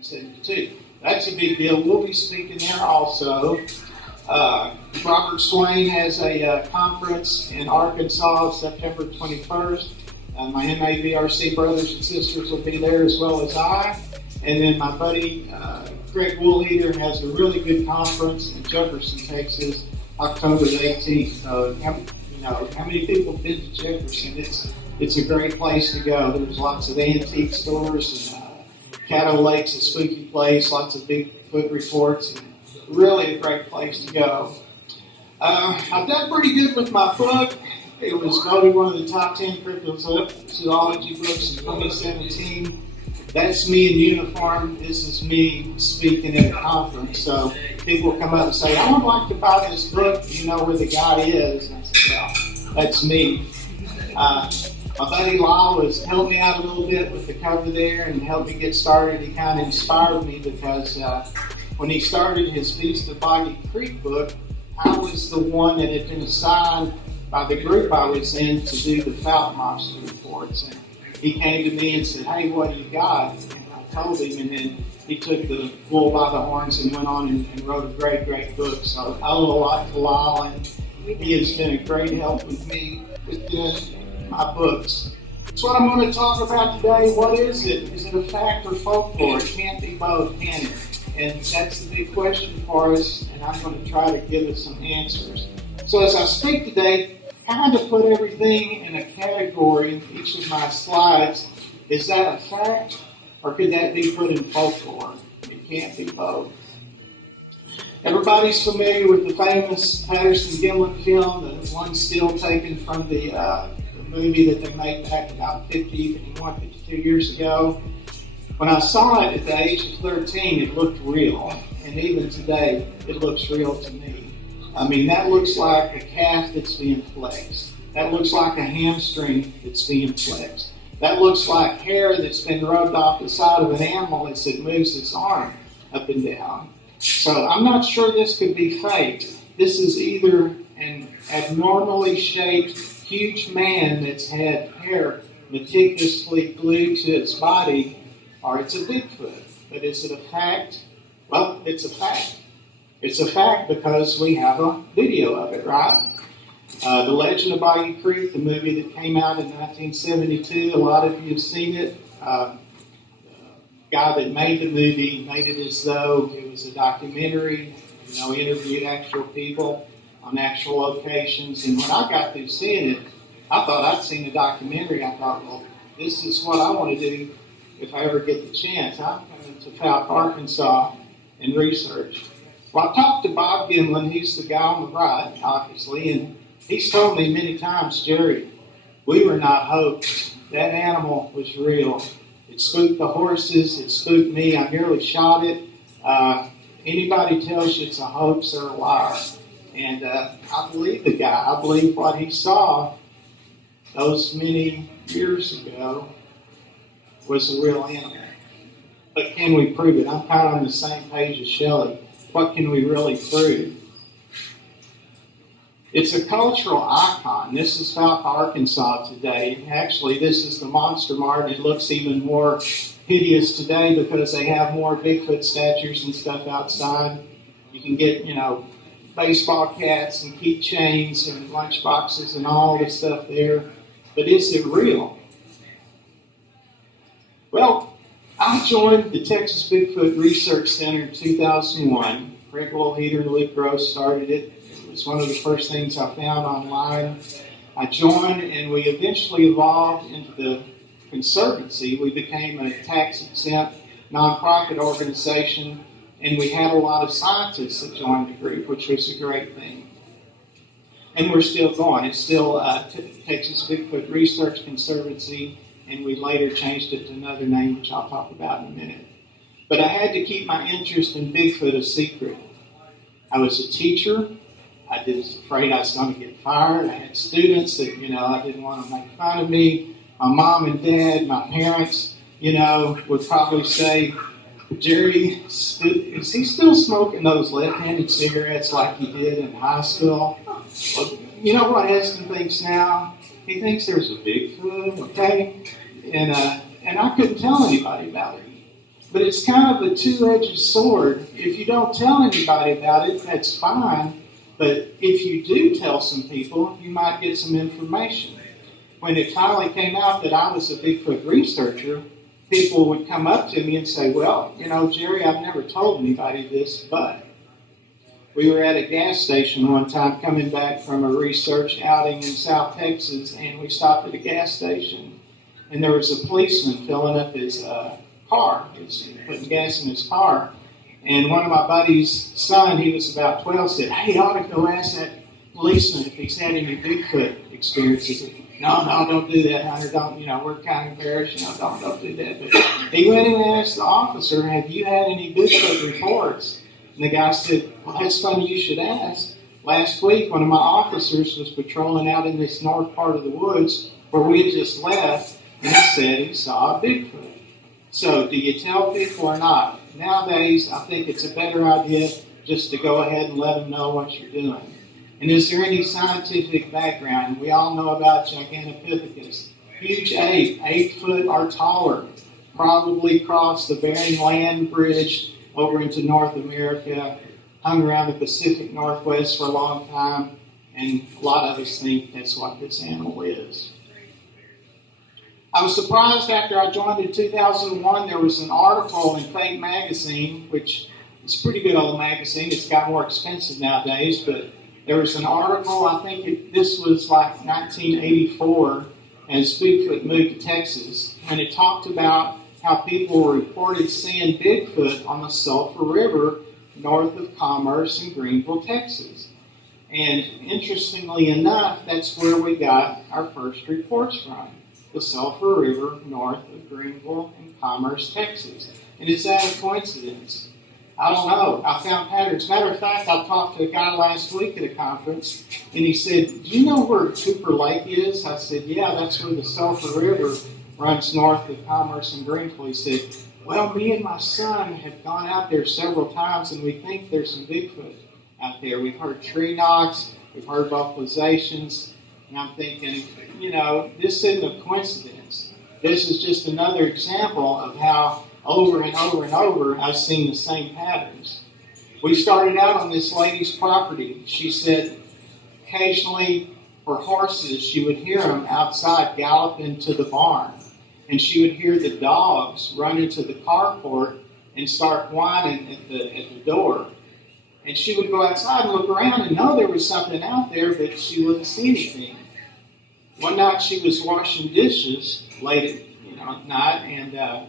1972. That's a big deal. We'll be speaking there also. Robert Swain has a conference in Arkansas, September 21st. My MAVRC brothers and sisters will be there as well as I. And then my buddy Greg Woolheater has a really good conference in Jefferson, Texas, October the 18th. So, how many people have been to Jefferson? It's a great place to go. There's lots of antique stores, and Caddo Lake's a spooky place, lots of Bigfoot reports, and really a great place to go. I've done pretty good with my book. It was voted one of the top 10 cryptozoology books in 2017. That's me in uniform. This is me speaking at a conference. So people come up and say, I would like to buy this book. Do you know where the guy is? And I said, well, that's me. My buddy Lyle has helped me out a little bit with the cover there and helped me get started. He kind of inspired me because when he started his Feast of Boggy Creek book, I was the one that had been assigned by the group I was in to do the Fouke monster reports. And he came to me and said, hey, what do you got? And I told him, and then he took the bull by the horns and went on and wrote a great, great book. So I owe a lot to Lyle, and he has been a great help with me with my books. That's what I'm going to talk about today. What is it? Is it a fact or folklore? It can't be both, can it? And that's the big question for us, and I'm going to try to give us some answers. So as I speak today, kind of put everything in a category in each of my slides. Is that a fact, or could that be put in folklore? It can't be both. Everybody's familiar with the famous Patterson-Gimlin film, the one still taken from the movie that they made back about 52 years ago. When I saw it at the age of 13, it looked real, and even today, it looks real to me. I mean, that looks like a calf that's being flexed. That looks like a hamstring that's being flexed. That looks like hair that's been rubbed off the side of an animal as it moves its arm up and down. So I'm not sure this could be faked. This is either an abnormally shaped, huge man that's had hair meticulously glued to its body, or it's a Bigfoot. But is it a fact? Well, it's a fact. It's a fact because we have a video of it, right? The Legend of Boggy Creek, the movie that came out in 1972, a lot of you have seen it. The guy that made the movie made it as though it was a documentary, interviewed actual people on actual locations. And when I got through seeing it, I thought I'd seen a documentary. I thought, well, this is what I want to do if I ever get the chance. I'm coming to Fouke, Arkansas, and research. Well, I talked to Bob Gimlin. He's the guy on the right, obviously, and he's told me many times, Jerry, we were not hoaxed. That animal was real. It spooked the horses. It spooked me. I nearly shot it. Anybody tells you it's a hoax, they're a liar. And I believe the guy. I believe what he saw those many years ago was a real animal. But can we prove it? I'm kind of on the same page as Shelley. What can we really prove? It's a cultural icon. This is Fouke, Arkansas today. Actually, this is the Monster Mart. It looks even more hideous today because they have more Bigfoot statues and stuff outside. You can get, baseball cats and keychains and lunch boxes and all this stuff there. But is it real? Well, I joined the Texas Bigfoot Research Center in 2001. Greg Woolheater and Luke Gross started it. It was one of the first things I found online. I joined, and we eventually evolved into the Conservancy. We became a tax-exempt nonprofit organization, and we had a lot of scientists that joined the group, which was a great thing. And we're still going. It's still Texas Bigfoot Research Conservancy, and we later changed it to another name, which I'll talk about in a minute. But I had to keep my interest in Bigfoot a secret. I was a teacher. I was afraid I was going to get fired. I had students that, I didn't want to make fun of me. My mom and dad, my parents, would probably say, Jerry, is he still smoking those left-handed cigarettes like he did in high school? Well, you know what Heston thinks now? He thinks there's a Bigfoot, okay? And I couldn't tell anybody about it. But it's kind of a two-edged sword. If you don't tell anybody about it, that's fine. But if you do tell some people, you might get some information. When it finally came out that I was a Bigfoot researcher, people would come up to me and say, well, Jerry, I've never told anybody this, but we were at a gas station one time coming back from a research outing in South Texas, and we stopped at a gas station, and there was a policeman filling up his car. He was putting gas in his car. And one of my buddy's son, he was about 12, said, hey, I ought to go ask that policeman if he's had any Bigfoot experiences. No, don't do that, Hunter. Don't, we're kind of embarrassed. Don't do that. But he went and asked the officer, have you had any Bigfoot reports? And the guy said, well, that's funny you should ask. Last week, one of my officers was patrolling out in this north part of the woods where we had just left, and he said he saw a Bigfoot. So do you tell people or not? Nowadays, I think it's a better idea just to go ahead and let them know what you're doing. And is there any scientific background? We all know about Gigantopithecus. Huge ape, 8 foot or taller, probably crossed the Bering Land Bridge over into North America, hung around the Pacific Northwest for a long time, and a lot of us think that's what this animal is. I was surprised after I joined in 2001, there was an article in Fake magazine, which is a pretty good old magazine. It's got more expensive nowadays, but there was an article, I think this was like 1984, as Bigfoot moved to Texas, and it talked about how people reported seeing Bigfoot on the Sulphur River north of Commerce in Greenville, Texas. And interestingly enough, that's where we got our first reports from. The Sulphur River north of Greenville and Commerce, Texas. And is that a coincidence? I don't know. I found patterns. Matter of fact, I talked to a guy last week at a conference, and he said, do you know where Cooper Lake is? I said, yeah, that's where the Sulphur River runs north of Commerce and Greenville. He said, well, me and my son have gone out there several times, and we think there's some Bigfoot out there. We've heard tree knocks, we've heard vocalizations, and I'm thinking, this isn't a coincidence. This is just another example of how over and over and over I've seen the same patterns. We started out on this lady's property. She said occasionally for horses, she would hear them outside galloping to the barn. And she would hear the dogs run into the carport and start whining at the door. And she would go outside and look around and know there was something out there, but she wouldn't see anything. One night she was washing dishes late at night, and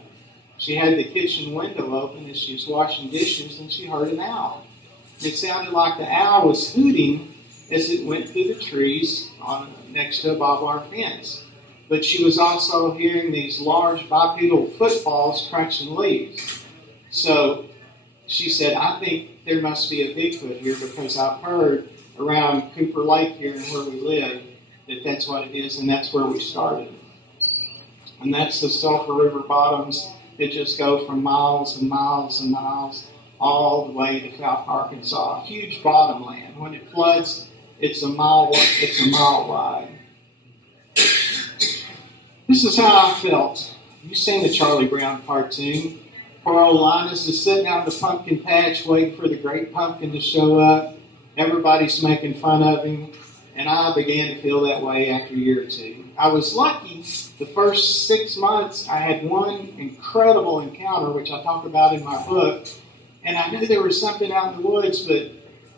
she had the kitchen window open as she was washing dishes, and she heard an owl. It sounded like the owl was hooting as it went through the trees next to a barbed wire fence. But she was also hearing these large bipedal footfalls crunching leaves. So she said, I think there must be a Bigfoot here because I've heard around Cooper Lake here and where we live that that's what it is, and that's where we started. And that's the Sulphur River bottoms that just go from miles and miles and miles all the way to Fouke, Arkansas. Huge bottomland. When it floods, it's a mile wide. This is how I felt. You've seen the Charlie Brown cartoon. Poor old Linus is sitting out in the pumpkin patch waiting for the great pumpkin to show up. Everybody's making fun of him. And I began to feel that way after a year or two. I was lucky. The first 6 months, I had one incredible encounter, which I talk about in my book. And I knew there was something out in the woods, but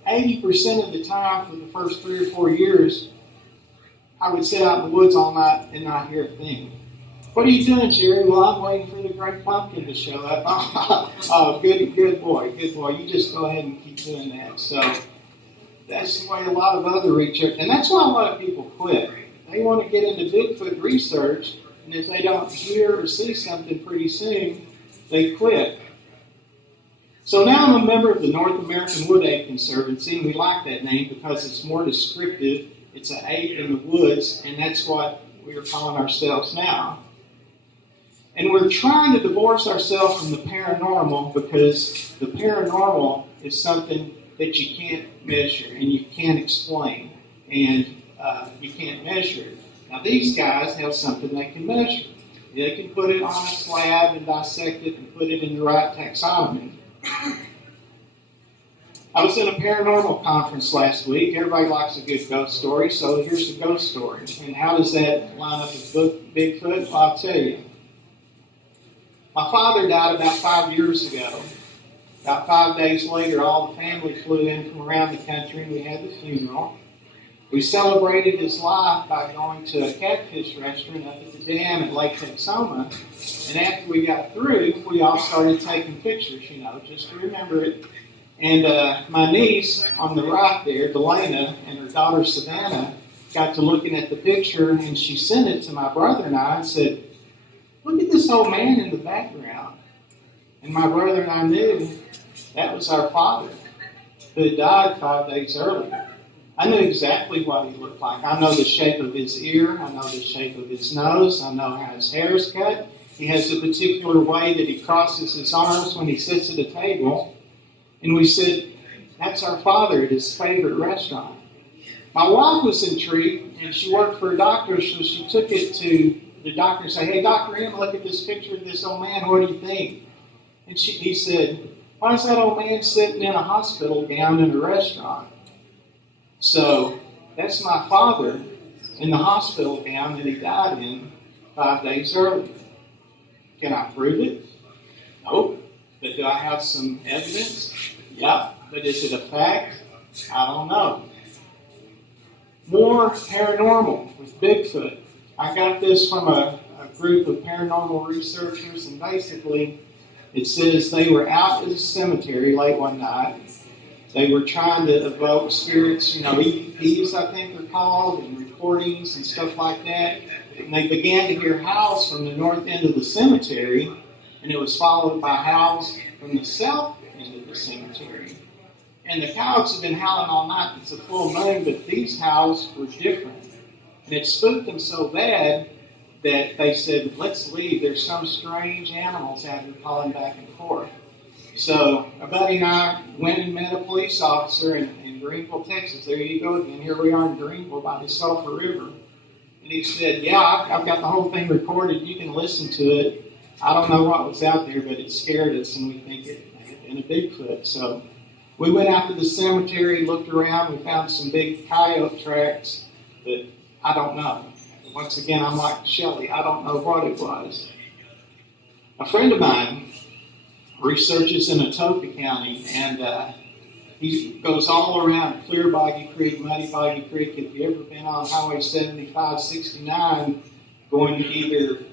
80% of the time for the first 3 or 4 years, I would sit out in the woods all night and not hear a thing. What are you doing, Jerry? Well, I'm waiting for the great pumpkin to show up. Oh, good boy. You just go ahead and keep doing that. So that's the way a lot of other research, and that's why a lot of people quit. They want to get into Bigfoot research, and if they don't hear or see something pretty soon, they quit. So now I'm a member of the North American Wood Ape Conservancy, and we like that name because it's more descriptive. It's an ape in the woods, and that's what we're calling ourselves now. And we're trying to divorce ourselves from the paranormal because the paranormal is something that you can't measure and you can't explain, and you can't measure it. Now these guys have something they can measure. They can put it on a slab and dissect it and put it in the right taxonomy. I was in a paranormal conference last week. Everybody likes a good ghost story, so here's the ghost story. And how does that line up with Bigfoot? Well, I'll tell you. My father died about 5 years ago. About 5 days later, all the family flew in from around the country, and we had the funeral. We celebrated his life by going to a catfish restaurant up at the dam at Lake Texoma. And after we got through, we all started taking pictures, just to remember it. And my niece on the right there, Delana, and her daughter Savannah, got to looking at the picture, and she sent it to my brother and I and said, "Look at this old man in the background." And my brother and I knew that was our father, who had died 5 days earlier. I knew exactly what he looked like. I know the shape of his ear. I know the shape of his nose. I know how his hair is cut. He has a particular way that he crosses his arms when he sits at a table. And we said, that's our father at his favorite restaurant. My wife was intrigued, and she worked for a doctor, so she took it to the doctor and said, "Hey, Dr. M, look at this picture of this old man. What do you think?" And he said, "Why is that old man sitting in a hospital gown in a restaurant?" So that's my father in the hospital gown that he died in 5 days earlier. Can I prove it? Nope. But do I have some evidence? Yeah. But is it a fact? I don't know. More paranormal with Bigfoot. I got this from a group of paranormal researchers, and basically it says they were out at a cemetery late one night. They were trying to evoke spirits, EVPs, I think they're called, and recordings and stuff like that. And they began to hear howls from the north end of the cemetery, and it was followed by howls from the south end of the cemetery. And the coyotes have been howling all night. It's a full moon, but these howls were different. And it spooked them so bad that they said, "Let's leave. There's some strange animals out here calling back and forth." So a buddy and I went and met a police officer in Greenville, Texas. There you go again. Here we are in Greenville by the Sulphur River. And he said, "Yeah, I've got the whole thing recorded. You can listen to it. I don't know what was out there, but it scared us, and we think it had been a Bigfoot." So we went out to the cemetery, looked around. We found some big coyote tracks, but I don't know. Once again, I'm like Shelley. I don't know what it was. A friend of mine researches in Atoka County, and he goes all around Clear Boggy Creek, Muddy Boggy Creek. If you've ever been on Highway 7569 going either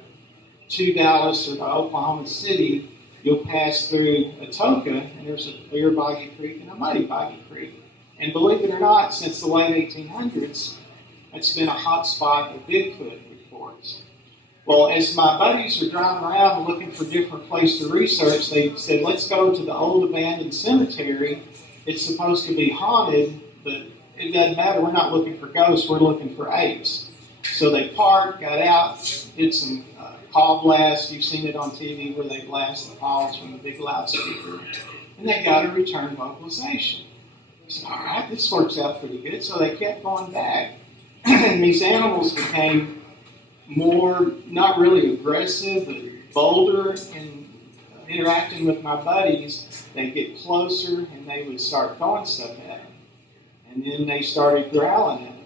to Dallas or to Oklahoma City, you'll pass through Atoka, and there's a Clear Boggy Creek and a Muddy Boggy Creek. And believe it or not, since the late 1800s, it's been a hot spot of Bigfoot reports. Well, as my buddies were driving around looking for different places to research, they said, "Let's go to the old abandoned cemetery. It's supposed to be haunted, but it doesn't matter. We're not looking for ghosts. We're looking for apes." So they parked, got out, did some call blasts. You've seen it on TV where they blast the calls from the big loudspeaker. And they got a return vocalization. I said, "All right, this works out pretty good." So they kept going back. And these animals became more, not really aggressive, but bolder in interacting with my buddies. They'd get closer, and they would start throwing stuff at them. And then they started growling at them.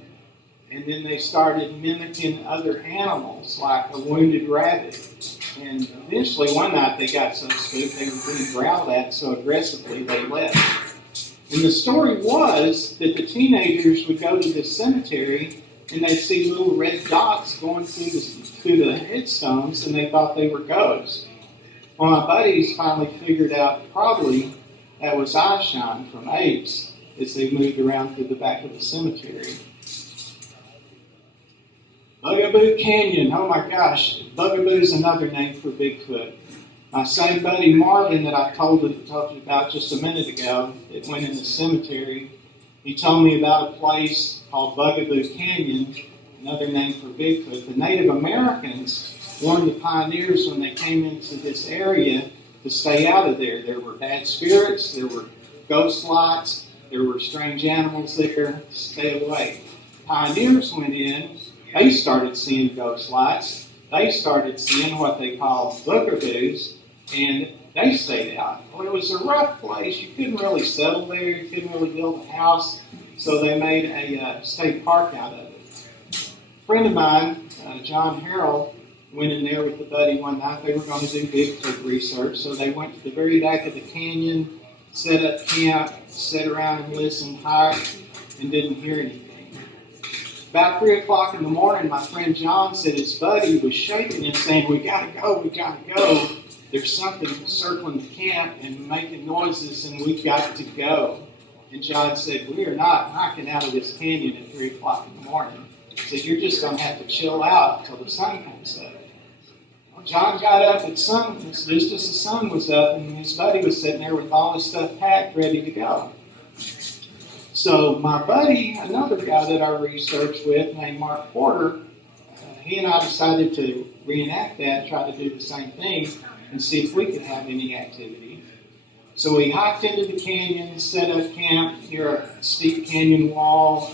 And then they started mimicking other animals, like a wounded rabbit. And eventually, one night, they got so spooked, they were being growled at so aggressively, they left. And the story was that the teenagers would go to this cemetery, and they'd see little red dots going through the headstones, and they thought they were ghosts. Well, my buddies finally figured out probably that was eye shine from apes as they moved around through the back of the cemetery. Bugaboo Canyon, oh my gosh, Bugaboo is another name for Bigfoot. My same buddy Marvin that I told you about just a minute ago that went in the cemetery, he told me about a place called Bugaboo Canyon, another name for Bigfoot. The Native Americans warned the pioneers when they came into this area to stay out of there. There were bad spirits, there were ghost lights, there were strange animals there. Stay away. Pioneers went in, they started seeing ghost lights. they started seeing what they called boogaboos, and they stayed out. Well, it was a rough place. You couldn't really settle there. You couldn't really build a house. So they made a state park out of it. A friend of mine, John Harrell, went in there with a buddy one night. They were going to do Bigfoot research. So they went to the very back of the canyon, set up camp, sat around and listened, hiked, and didn't hear anything. About 3 o'clock in the morning, my friend John said his buddy was shaking him, saying, we gotta go. There's something circling the camp and making noises, and we've got to go. And John said, we are not hiking out of this canyon at 3 o'clock in the morning. He said, you're just going to have to chill out until the sun comes up. Well, John got up at sun, just as the sun was up, and his buddy was sitting there with all his stuff packed, ready to go. So my buddy, another guy that I researched with, named Mark Porter, he and I decided to reenact that, try to do the same thing, and see if we could have any activity. So we hiked into the canyon, set up camp near a steep canyon wall,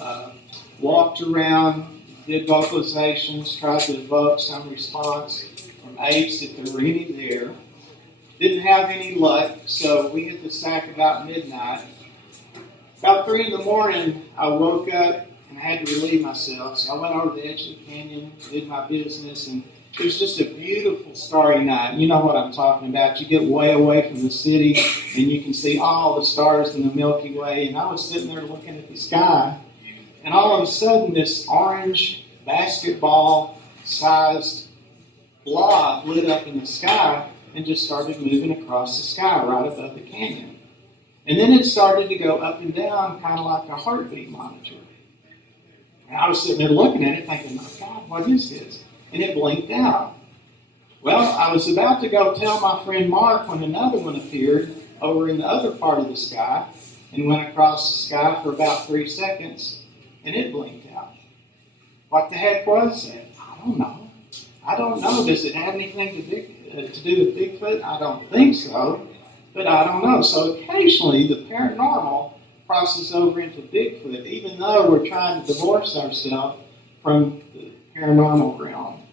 walked around, did vocalizations, tried to evoke some response from apes if there were any there. Didn't have any luck, so we hit the sack about midnight. About 3 in the morning, I woke up and I had to relieve myself. So I went over the edge of the canyon, did my business, and it was just a beautiful starry night. You know what I'm talking about. You get way away from the city and you can see all the stars in the Milky Way. And I was sitting there looking at the sky, and all of a sudden this orange basketball-sized blob lit up in the sky and just started moving across the sky right above the canyon. And then it started to go up and down, kind of like a heartbeat monitor. And I was sitting there looking at it thinking, my God, what is this? And it blinked out. Well, I was about to go tell my friend Mark when another one appeared over in the other part of the sky and went across the sky for about 3 seconds, and it blinked out. What the heck was that? I don't know. Does it have anything to do with Bigfoot? I don't think so. But I don't know. So occasionally the paranormal crosses over into Bigfoot, even though we're trying to divorce ourselves from the paranormal realm.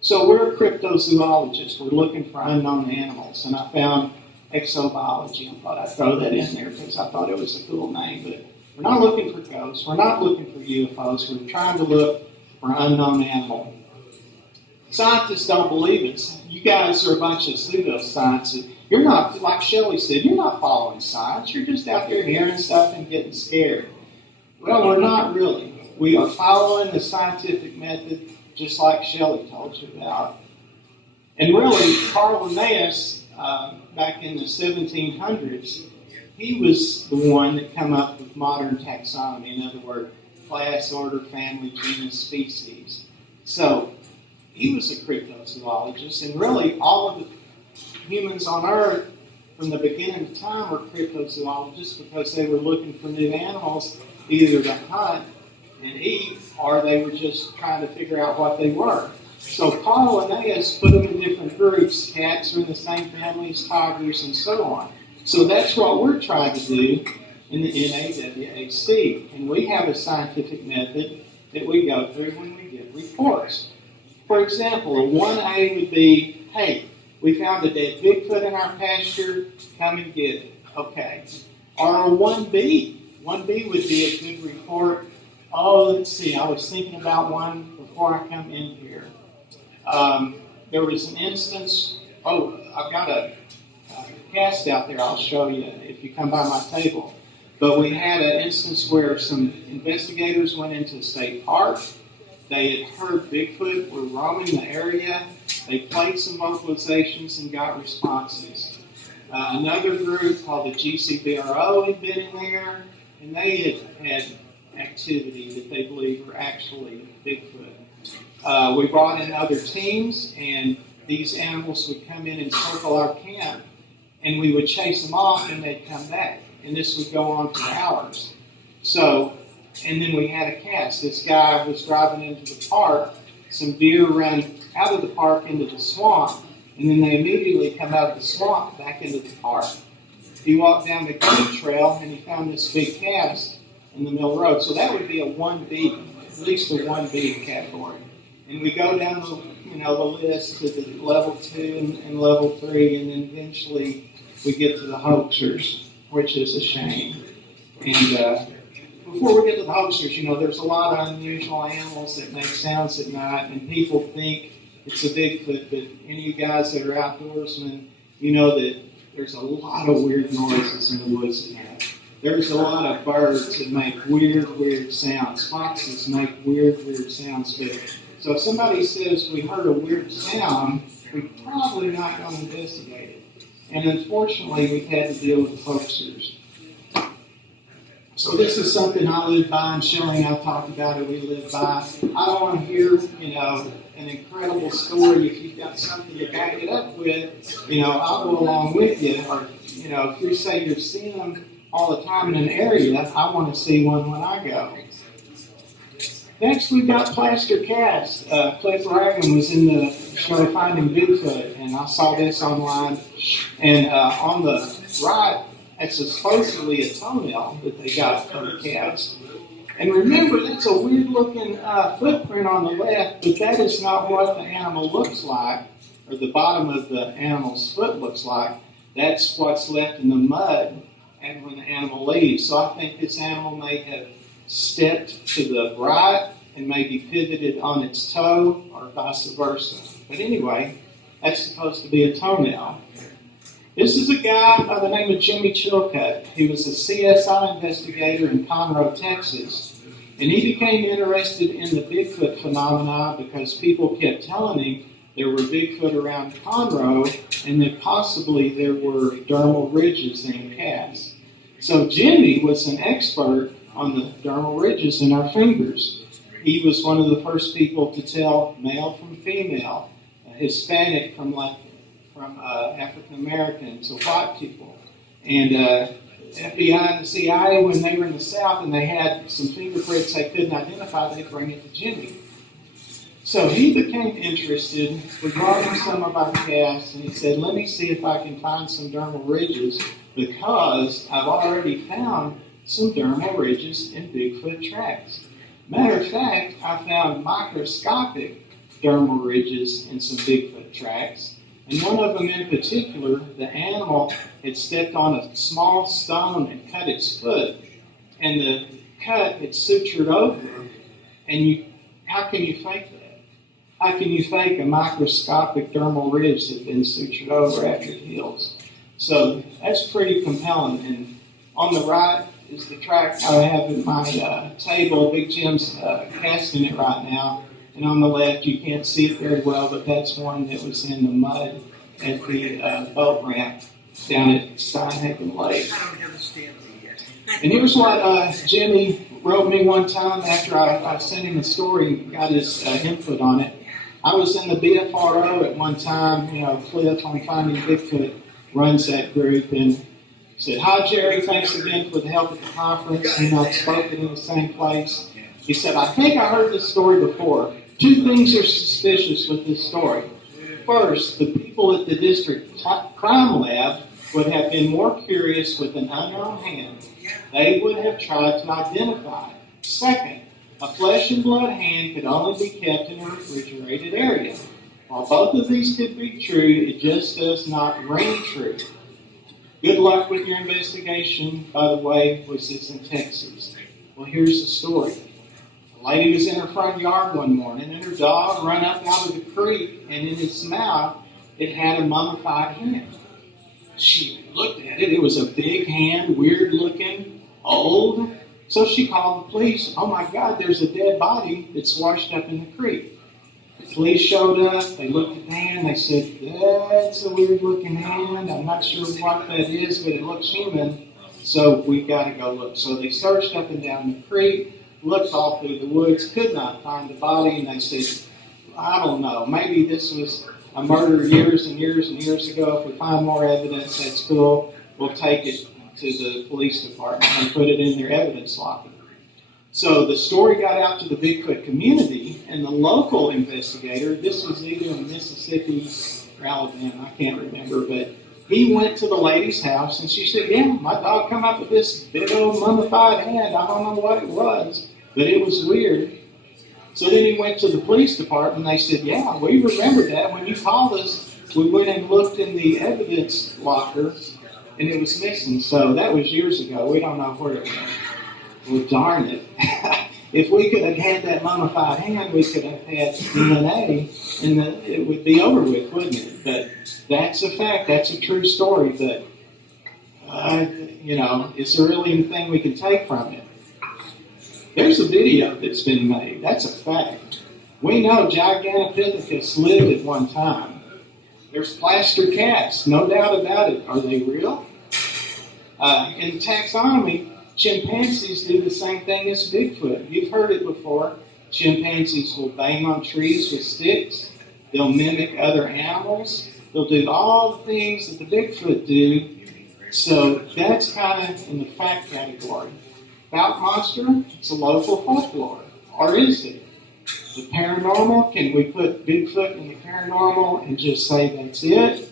So we're cryptozoologists. We're looking for unknown animals. And I found exobiology and thought I'd throw that in there because I thought it was a cool name. But we're not looking for ghosts. We're not looking for UFOs. We're trying to look for unknown animal. Scientists don't believe it. You guys are a bunch of pseudoscientists. You're not, like Shelley said, you're not following science. You're just out there hearing stuff and getting scared. Well, we're not really. We are following the scientific method, just like Shelley told you about. And really, Carl Linnaeus, back in the 1700s, he was the one that came up with modern taxonomy. In other words, class, order, family, genus, species. So, he was a cryptozoologist, and really all of the humans on Earth from the beginning of time were cryptozoologists because they were looking for new animals either to hunt and eat, or they were just trying to figure out what they were. So Carl Linnaeus put them in different groups. Cats are in the same families, tigers, and so on. So that's what we're trying to do in the NAWAC. And we have a scientific method that we go through when we get reports. For example, a 1A would be, hey, we found a dead Bigfoot in our pasture, come and get it. Okay. Or a 1B. 1B would be a good report. Oh, let's see, I was thinking about one before I come in here. There was an instance, I've got a cast out there I'll show you if you come by my table. But we had an instance where some investigators went into a state park. They had heard Bigfoot were roaming the area. They played some vocalizations and got responses. Another group called the GCBRO had been in there, and they had activity that they believe were actually Bigfoot. We brought in other teams, and these animals would come in and circle our camp, and we would chase them off, and they'd come back. And this would go on for hours. So, and then we had a cast. This guy was driving into the park. Some deer ran out of the park into the swamp, and then they immediately come out of the swamp back into the park. He walked down the game trail, and he found this big cast in the middle road. So that would be a 1B, at least a 1B category. And we go down the list to the level 2 and level 3, and then eventually we get to the hoaxers, which is a shame. And before we get to the hoaxers, there's a lot of unusual animals that make sounds at night, and people think it's a Bigfoot, but any of you guys that are outdoorsmen, you know that there's a lot of weird noises in the woods at night. There's a lot of birds that make weird sounds. Foxes make weird sounds. So if somebody says we heard a weird sound, we're probably not going to investigate it. And unfortunately, we've had to deal with hoaxers. So this is something I live by, and Shelley and I talked about it, we live by. I don't want to hear, an incredible story. If you've got something to back it up with, I'll go along with you. Or, if you say you're seeing them all the time in an area, I want to see one when I go. Next, we've got Plaster cats. Cliff Ragland was in the show Finding Bigfoot, and I saw this online. And on the right, it's supposedly a toenail that they got from the cats. And remember, that's a weird-looking footprint on the left, but that is not what the animal looks like, or the bottom of the animal's foot looks like. That's what's left in the mud and when the animal leaves. So I think this animal may have stepped to the right and maybe pivoted on its toe, or vice versa. But anyway, that's supposed to be a toenail. This is a guy by the name of Jimmy Chilcutt. He was a CSI investigator in Conroe, Texas. And he became interested in the Bigfoot phenomena because people kept telling him there were Bigfoot around Conroe and that possibly there were dermal ridges in cats. So Jimmy was an expert on the dermal ridges in our fingers. He was one of the first people to tell male from female, Hispanic from African Americans or white people. And FBI and the CIA, when they were in the South and they had some fingerprints they couldn't identify, they'd bring it to Jimmy. So he became interested. We brought him some of our cats, and he said, let me see if I can find some dermal ridges, because I've already found some dermal ridges in Bigfoot tracks. Matter of fact, I found microscopic dermal ridges in some Bigfoot tracks. And one of them in particular, the animal had stepped on a small stone and cut its foot. And the cut had sutured over. And how can you fake that? How can you fake a microscopic dermal ridge that's been sutured over after it heals? So that's pretty compelling. And on the right is the track I have at my table. Big Jim's casting it right now. And on the left, you can't see it very well, but that's one that was in the mud at the boat ramp down at Steinhagen Lake. I don't have a stamp yet. And here's what Jimmy wrote me one time after I sent him the story and got his input on it. I was in the BFRO at one time. Cliff on Finding Bigfoot runs that group, and he said, hi, Jerry, thanks again for the help at the conference. I've spoken in the same place. He said, I think I heard this story before. Two things are suspicious with this story. First, the people at the district crime lab would have been more curious with an unknown hand. They would have tried to identify it. Second, a flesh and blood hand could only be kept in a refrigerated area. While both of these could be true, it just does not ring true. Good luck with your investigation. By the way, was this in Texas? Well, here's the story. A lady was in her front yard one morning, and her dog ran up out of the creek, and in its mouth, it had a mummified hand. She looked at it. It was a big hand, weird-looking, old. So she called the police. Oh, my God, there's a dead body that's washed up in the creek. The police showed up. They looked at the hand. They said, that's a weird-looking hand. I'm not sure what that is, but it looks human. So we've got to go look. So they searched up and down the creek, looked all through the woods, could not find the body, and they said, I don't know, maybe this was a murder years and years and years ago. If we find more evidence, that's cool. We'll take it to the police department and put it in their evidence locker. So the story got out to the Bigfoot community, and the local investigator, this was either in Mississippi or Alabama, I can't remember, but he went to the lady's house, and she said, yeah, my dog come up with this big old mummified hand. I don't know what it was, but it was weird. So then he went to the police department, and they said, yeah, we remember that. When you called us, we went and looked in the evidence locker, and it was missing. So that was years ago. We don't know where it went. Well, darn it. If we could have had that mummified hand, we could have had DNA, and it would be over with, wouldn't it? But that's a fact. That's a true story. But, is there really anything we can take from it? There's a video that's been made. That's a fact. We know Gigantopithecus lived at one time. There's plaster cats, no doubt about it. Are they real? In taxonomy, chimpanzees do the same thing as Bigfoot. You've heard it before. Chimpanzees will bang on trees with sticks. They'll mimic other animals. They'll do all the things that the Bigfoot do. So that's kind of in the fact category. Fouke monster, it's a local folklore. Or is it? The paranormal, can we put Bigfoot in the paranormal and just say that's it?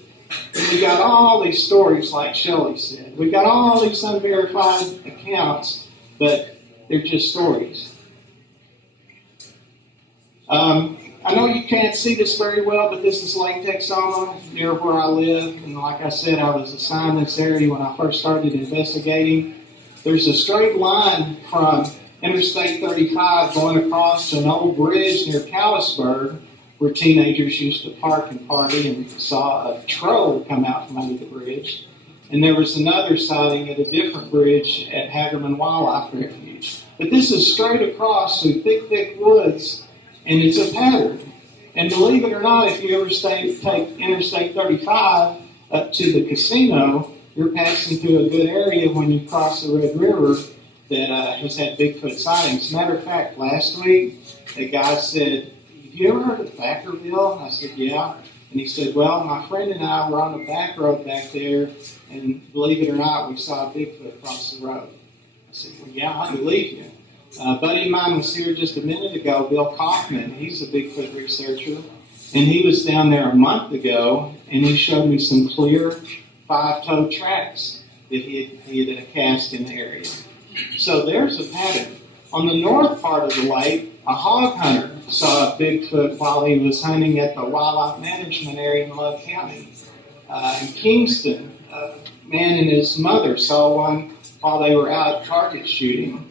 And we got all these stories, like Shelley said. We got all these unverified accounts, but they're just stories. I know you can't see this very well, but this is Lake Texoma, near where I live. And like I said, I was assigned this area when I first started investigating. There's a straight line from Interstate 35 going across to an old bridge near Callisburg, where teenagers used to park and party, and saw a troll come out from under the bridge. And there was another sighting at a different bridge at Hagerman Wildlife Refuge. But this is straight across through thick woods, and it's a pattern. And believe it or not, if you ever take Interstate 35 up to the casino, you're passing through a good area when you cross the Red River that has had Bigfoot sightings. Matter of fact, last week, a guy said, have you ever heard of Thackerville? I said, yeah. And he said, well, my friend and I were on the back road back there, and believe it or not, we saw Bigfoot across the road. I said, well, yeah, I believe you. A buddy of mine was here just a minute ago, Bill Kaufman. He's a Bigfoot researcher. And he was down there a month ago, and he showed me some clear 5-toe tracks that he had cast in the area. So there's a pattern. On the north part of the lake, a hog hunter saw a Bigfoot while he was hunting at the wildlife management area in Love County. In Kingston, a man and his mother saw one while they were out target shooting.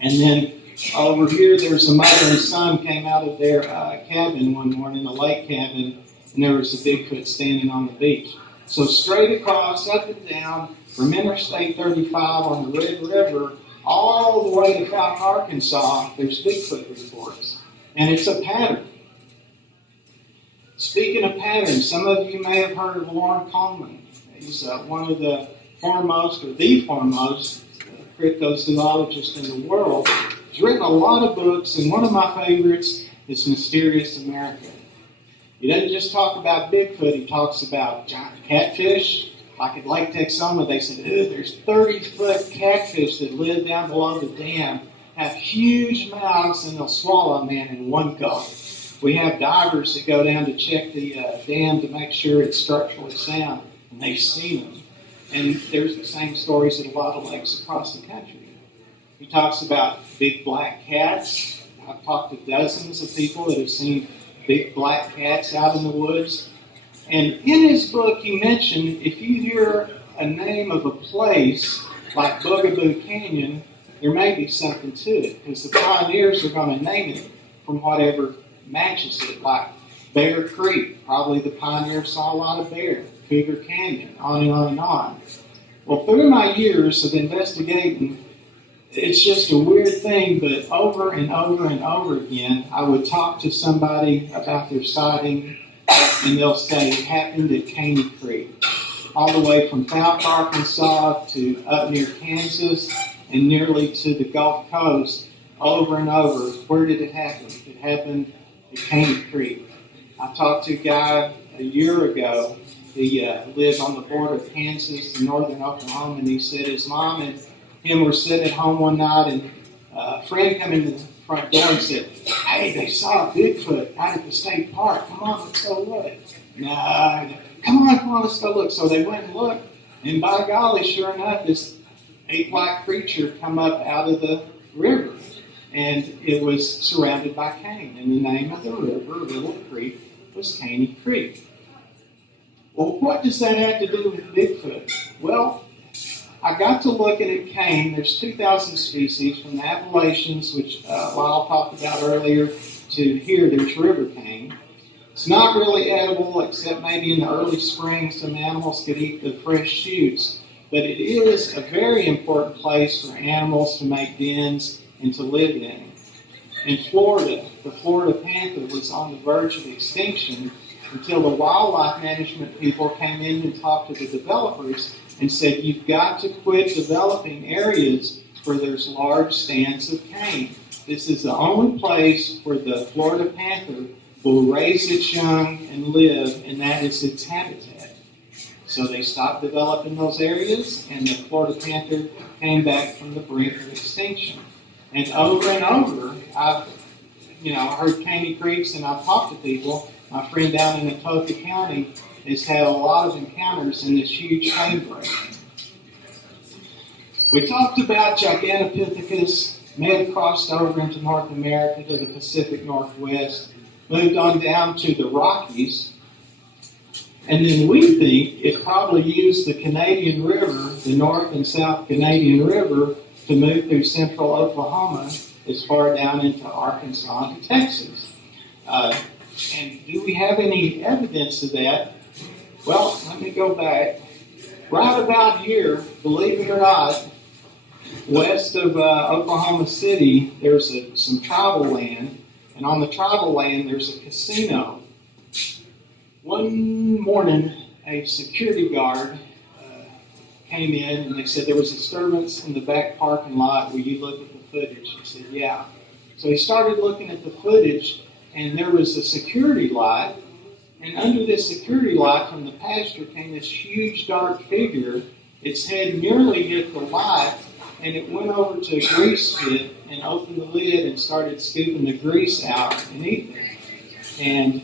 And then over here, there's a mother and son came out of their cabin one morning, a lake cabin, and there was a Bigfoot standing on the beach. So straight across, up and down, from Interstate 35 on the Red River, all the way to Fouke, Arkansas, there's Bigfoot reports. And it's a pattern. Speaking of patterns, some of you may have heard of Warren Coleman. He's one of the foremost, or the foremost, cryptozoologist in the world. He's written a lot of books, and one of my favorites is Mysterious America. He doesn't just talk about Bigfoot, he talks about giant catfish. Like at Lake Texoma, they said, there's 30-foot catfish that live down below the dam, have huge mouths, and they'll swallow a man in one go. We have divers that go down to check the dam to make sure it's structurally sound, and they've seen them. And there's the same stories at a lot of lakes across the country. He talks about big black cats. I've talked to dozens of people that have seen big black cats out in the woods. And in his book, he mentioned if you hear a name of a place like Bugaboo Canyon, there may be something to it, because the pioneers are going to name it from whatever matches it, like Bear Creek. Probably the pioneers saw a lot of bear. Cougar Canyon, on and on and on. Well, through my years of investigating, it's just a weird thing, but over and over and over again, I would talk to somebody about their sighting, and they'll say it happened at Caney Creek, all the way from Fouke, Arkansas to up near Kansas and nearly to the Gulf Coast, over and over. Where did it happen? It happened at Caney Creek. I talked to a guy a year ago. He lived on the border of Kansas and northern Oklahoma, and he said his mom and him were sitting at home one night, and a friend came in the front door and said, hey, they saw a Bigfoot out at the state park. Come on, let's go look. No, come on, let's go look. So they went and looked, and by golly, sure enough, this ape-like creature come up out of the river. and it was surrounded by cane. And the name of the river, Little Creek, was Caney Creek. Well, what does that have to do with Bigfoot? Well, I got to looking at cane. There's 2,000 species from the Appalachians, which Lyle talked about earlier, to here there's river cane. It's not really edible, except maybe in the early spring some animals could eat the fresh shoots. But it is a very important place for animals to make dens and to live in. In Florida, the Florida panther was on the verge of extinction until the wildlife management people came in and talked to the developers and said, you've got to quit developing areas where there's large stands of cane. This is the only place where the Florida panther will raise its young and live, and that is its habitat. So they stopped developing those areas, and the Florida panther came back from the brink of extinction. And over, I've heard Caney Creeks, and I've talked to people. My friend down in Atoka County has had a lot of encounters in this huge cane break. We talked about Gigantopithecus, may have crossed over into North America to the Pacific Northwest, moved on down to the Rockies, and then we think it probably used the Canadian River, the North and South Canadian River, to move through central Oklahoma as far down into Arkansas and Texas. And do we have any evidence of that? Well, let me go back. Right about here, believe it or not, west of Oklahoma City, there's some tribal land, and on the tribal land there's a casino. One morning, a security guard came in and they said there was a disturbance in the back parking lot. Will you look at the footage? He said, yeah. So he started looking at the footage, and there was a security light, and under this security light from the pasture came this huge dark figure. Its head nearly hit the light, and it went over to a grease pit and opened the lid and started scooping the grease out and eating it. And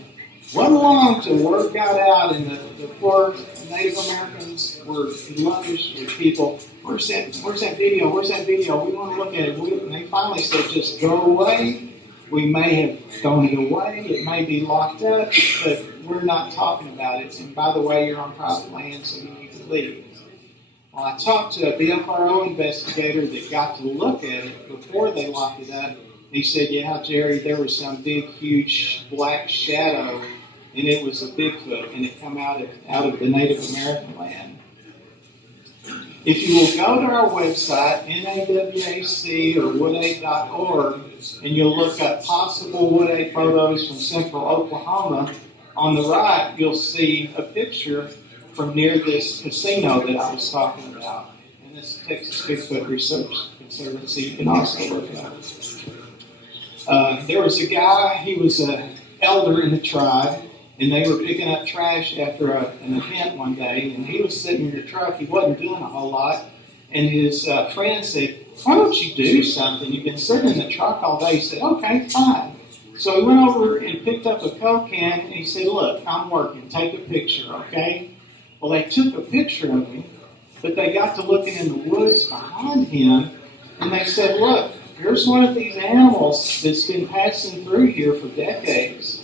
wasn't long till word got out, and the poor Native Americans were lungish with people. Where's that video? Where's that video? We want to look at it. And they finally said, just go away. We may have thrown it away. It may be locked up, but we're not talking about it. And by the way, you're on private land, so you need to leave. Well, I talked to a BFRO investigator that got to look at it before they locked it up. He said, yeah, Jerry, there was some big, huge black shadow, and it was a Bigfoot, and it come out of the Native American land. If you will go to our website, NAWAC or wood8.org, and you'll look up possible Wood8 photos from central Oklahoma, on the right you'll see a picture from near this casino that I was talking about. And this is Texas Bigfoot Research Conservancy. You can also look it up. There was a guy, he was an elder in the tribe, and they were picking up trash after an event one day, and he was sitting in the truck. He wasn't doing a whole lot, and his friend said, why don't you do something? You've been sitting in the truck all day. He said, okay, fine. So he went over and picked up a Coke can, and he said, look, I'm working. Take a picture, okay? Well, they took a picture of him, but they got to looking in the woods behind him, and they said, look, here's one of these animals that's been passing through here for decades.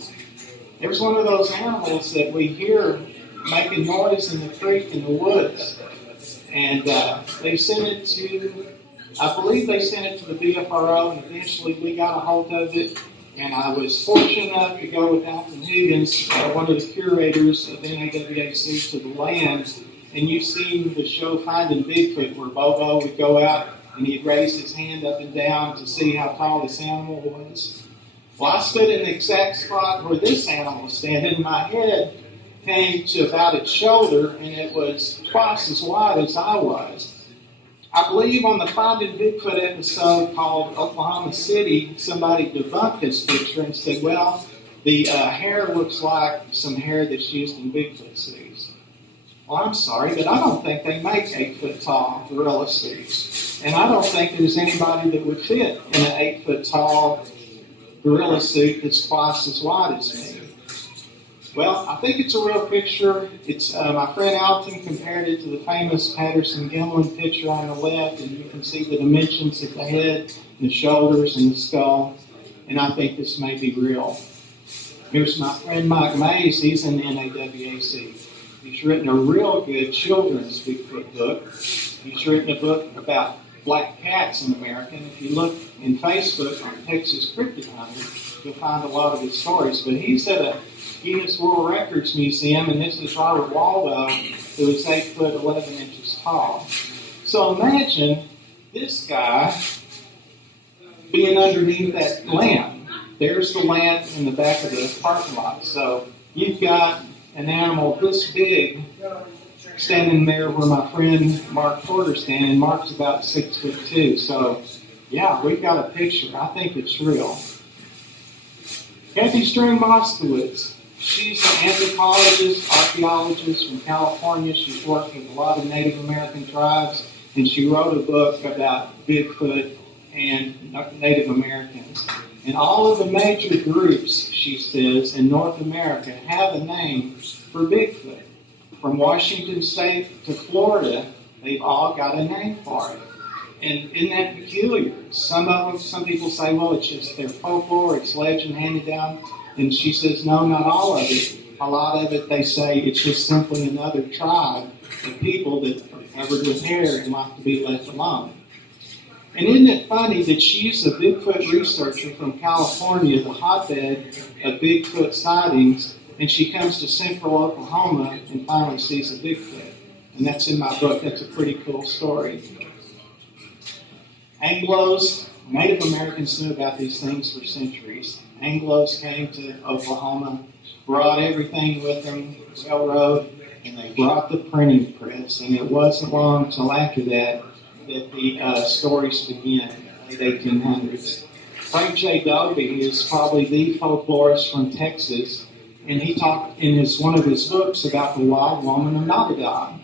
There's one of those animals that we hear making noise in the creek in the woods. And they sent it to, I believe they sent it to the BFRO, and eventually we got a hold of it. And I was fortunate enough to go with Alton Higgins, one of the curators of NAWAC, to the land. And you've seen the show Finding Bigfoot, where Bobo would go out and he'd raise his hand up and down to see how tall this animal was. Well, I stood in the exact spot where this animal was standing, and my head came to about its shoulder, and it was twice as wide as I was. I believe on the Finding Bigfoot episode called Oklahoma City, somebody debunked this picture and said, well, the hair looks like some hair that's used in Bigfoot suits. Well, I'm sorry, but I don't think they make 8-foot-tall gorilla suits. And I don't think there's anybody that would fit in an 8-foot-tall gorilla suit that's twice as wide as me. Well, I think it's a real picture. It's my friend Alton compared it to the famous Patterson-Gimlin picture on the left, and you can see the dimensions of the head, the shoulders, and the skull. And I think this may be real. Here's my friend Mike Mays. He's in the NAWAC. He's written a real good children's Bigfoot book. He's written a book about black cats in America. And if you look in Facebook on Texas Cryptid Hunter, you'll find a lot of his stories. But he's at a Guinness World Records Museum, and this is Robert Waldo, who is 8 foot 11 inches tall. So imagine this guy being underneath that lamp. There's the lamp in the back of the parking lot. So you've got an animal this big standing there where my friend Mark Porter's standing. Mark's about 6'2". So yeah, we've got a picture. I think it's real. Kathy String Moskowitz. She's an anthropologist, archaeologist from California. She's worked with a lot of Native American tribes, and she wrote a book about Bigfoot and Native Americans. And all of the major groups, she says, in North America have a name for Bigfoot. From Washington State to Florida, they've all got a name for it. And isn't that peculiar? Some people say, well, it's just their folklore, it's legend handed down. And she says, no, not all of it. A lot of it, they say, it's just simply another tribe of people that are covered with hair and like to be left alone. And isn't it funny that she's a Bigfoot researcher from California, the hotbed of Bigfoot sightings, and she comes to central Oklahoma and finally sees a Bigfoot. And that's in my book. That's a pretty cool story. Anglos, Native Americans knew about these things for centuries. Anglos came to Oklahoma, brought everything with them, railroad, and they brought the printing press. And it wasn't long until after that the stories began, in the late 1800s. Frank J. Dobie is probably the folklorist from Texas, and he talked in one of his books about the wild woman of Nagadon.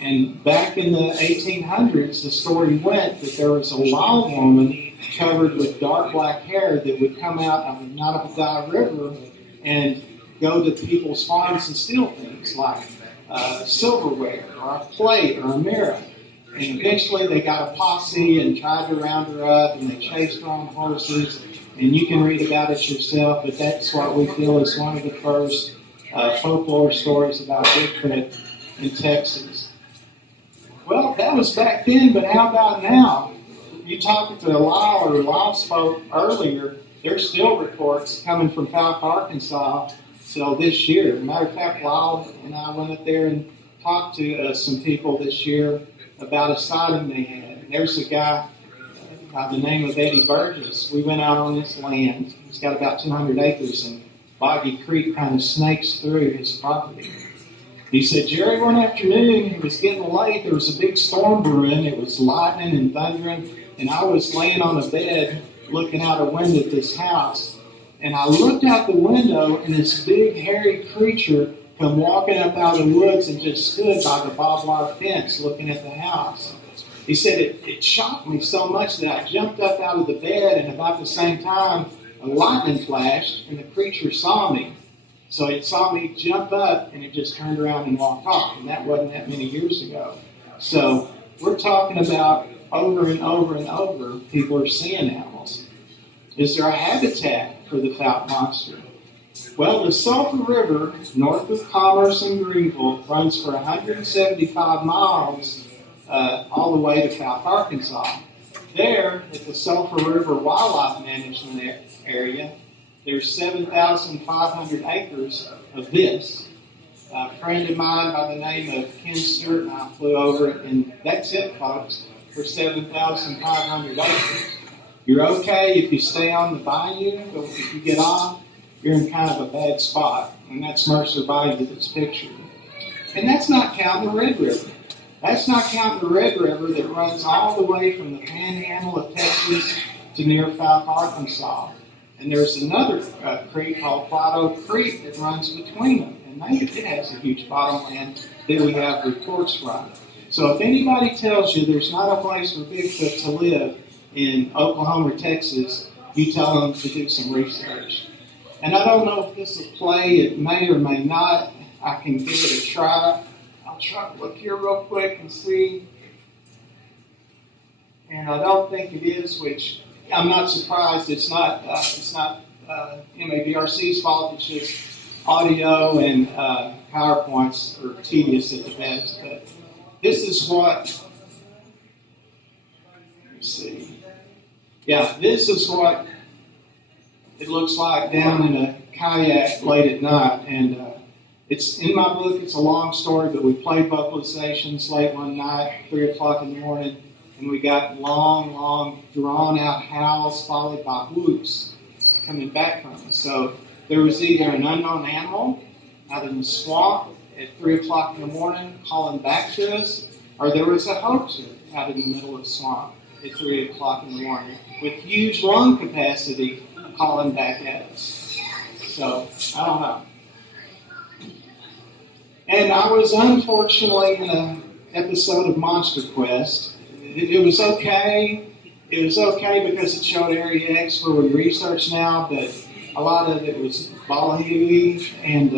And back in the 1800s, the story went that there was a wild woman covered with dark black hair that would come out of the Nagadon River and go to people's farms and steal things like silverware or a plate or a mirror. And eventually they got a posse and tried to round her up, and they chased her on horses. And you can read about it yourself, but that's what we feel is one of the first folklore stories about Bigfoot in Texas. Well, that was back then, but how about now? You talked to Lyle, or Lyle spoke earlier, there's still reports coming from Fouke, Arkansas, so this year. Matter of fact, Lyle and I went up there and talked to some people this year about a sighting they had. And there's a guy by the name of Eddie Burgess. We went out on this land. He's got about 200 acres, and Boggy Creek kind of snakes through his property. He said, Jerry, one afternoon, it was getting late. There was a big storm brewing. It was lightning and thundering, and I was laying on a bed looking out a window at this house. And I looked out the window, and this big, hairy creature come walking up out of the woods and just stood by the barbed wire fence looking at the house. He said it shocked me so much that I jumped up out of the bed, and about the same time, a lightning flashed, and the creature saw me. So it saw me jump up, and it just turned around and walked off, and that wasn't that many years ago. So we're talking about over and over and over, people are seeing animals. Is there a habitat for the Fouke monster? Well, the Sulphur River, north of Commerce and Greenville, runs for 175 miles all the way to Fouke, Arkansas. There, at the Sulphur River Wildlife Management Area, there's 7,500 acres of this. A friend of mine by the name of Ken Stewart and I flew over it, and that's it, folks, for 7,500 acres. You're okay if you stay on the bayou, but if you get off, you're in kind of a bad spot, and that's Mercer Bayou that's pictured. And that's not counting the Red River. That's not counting the Red River that runs all the way from the panhandle of Texas to near Fouke, Arkansas. And there's another creek called White Oak Creek that runs between them. And it has a huge bottomland that we have reports from. So if anybody tells you there's not a place for Bigfoot to live in Oklahoma or Texas, you tell them to do some research. And I don't know if this will play. It may or may not. I can give it a try. I'll try to look here real quick and see. And I don't think it is, which I'm not surprised. It's not MABRC's fault. It's just audio and PowerPoints are tedious at the best. But this is what. Let me see. Yeah, this is what it looks like down in a kayak late at night. And it's in my book. It's a long story, but we played vocalizations late one night, 3 o'clock in the morning. And we got long, drawn-out howls followed by whoops coming back from us. So there was either an unknown animal out in the swamp at 3 o'clock in the morning calling back to us, or there was a hoaxer out in the middle of the swamp at 3 o'clock in the morning with huge lung capacity calling back at us. So, I don't know. And I was unfortunately in an episode of Monster Quest. It was okay. It was okay because it showed Area X where we research now, but a lot of it was ballyhooey. And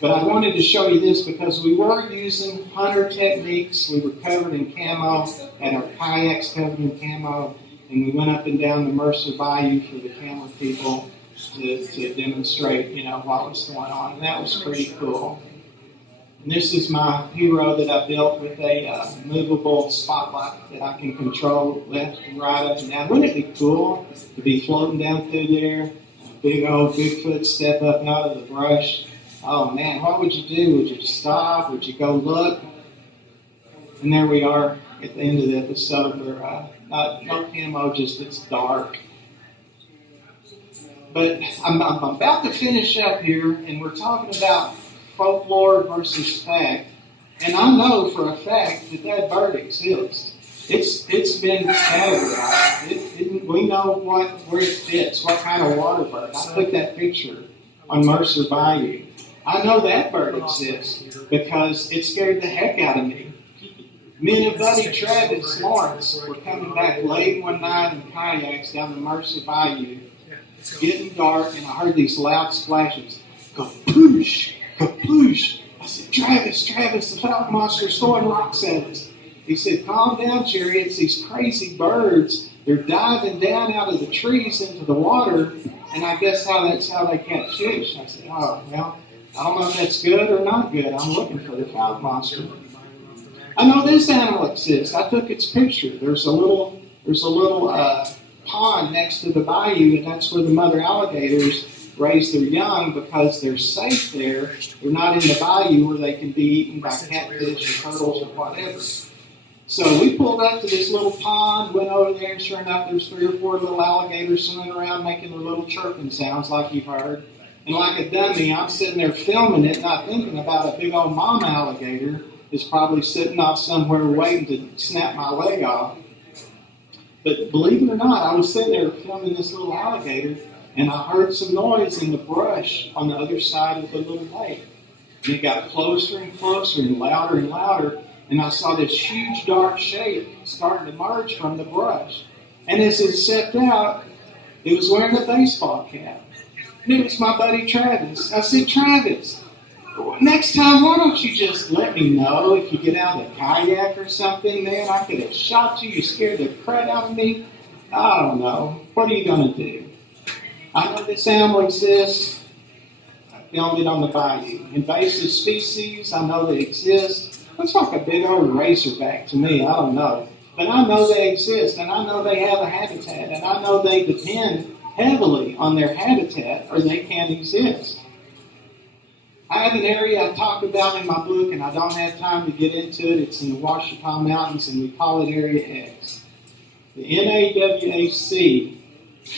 but I wanted to show you this because we were using hunter techniques. We were covered in camo, had our kayaks covered in camo, and we went up and down the Mercer Bayou for the camera people to demonstrate, what was going on, and that was pretty cool. And this is my hero that I built with a movable spotlight that I can control left and right, up and down. Wouldn't it be cool to be floating down through there, a big old Bigfoot step up out of the brush? Oh man, what would you do? Would you stop? Would you go look? And there we are at the end of the episode where no camo, just it's dark. But I'm about to finish up here, and we're talking about folklore versus fact, and I know for a fact that bird exists. It's been categorized. We know where it fits, what kind of water bird. I put that picture on Mercer Bayou. I know that bird exists because it scared the heck out of me. Me and buddy Travis Lawrence were coming back late one night in kayaks down the Mercer Bayou, getting dark, and I heard these loud splashes. Kapoosh! Kaploosh! I said, Travis, the fouke monster's throwing rocks at us. He said, calm down, Jerry. It's these crazy birds. They're diving down out of the trees into the water, and I guess that's how they catch fish. I said, oh, well, I don't know if that's good or not good. I'm looking for the fouke monster. I know this animal exists. I took its picture. There's a little pond next to the bayou, and that's where the mother alligators raise their young because they're safe there. They're not in the bayou where they can be eaten by catfish or turtles or whatever. So we pulled up to this little pond, went over there, and sure enough, there's 3 or 4 little alligators swimming around making their little chirping sounds like you've heard. And like a dummy, I'm sitting there filming it, not thinking about a big old mama alligator is probably sitting off somewhere waiting to snap my leg off. But believe it or not, I was sitting there filming this little alligator, and I heard some noise in the brush on the other side of the little lake. And it got closer and closer and louder, and I saw this huge dark shape starting to emerge from the brush. And as it stepped out, it was wearing a baseball cap. And it was my buddy Travis. I said, Travis, next time, why don't you just let me know if you get out of the kayak or something, man? I could have shot you. You scared the crap out of me. I don't know. What are you going to do? I know this animal exists. I filmed it on the bayou. Invasive species, I know they exist. Looks like a big old razorback to me. I don't know. But I know they exist, and I know they have a habitat, and I know they depend heavily on their habitat or they can't exist. I have an area I talk about in my book, and I don't have time to get into it. It's in the Ouachita Mountains, and we call it Area X. The NAWAC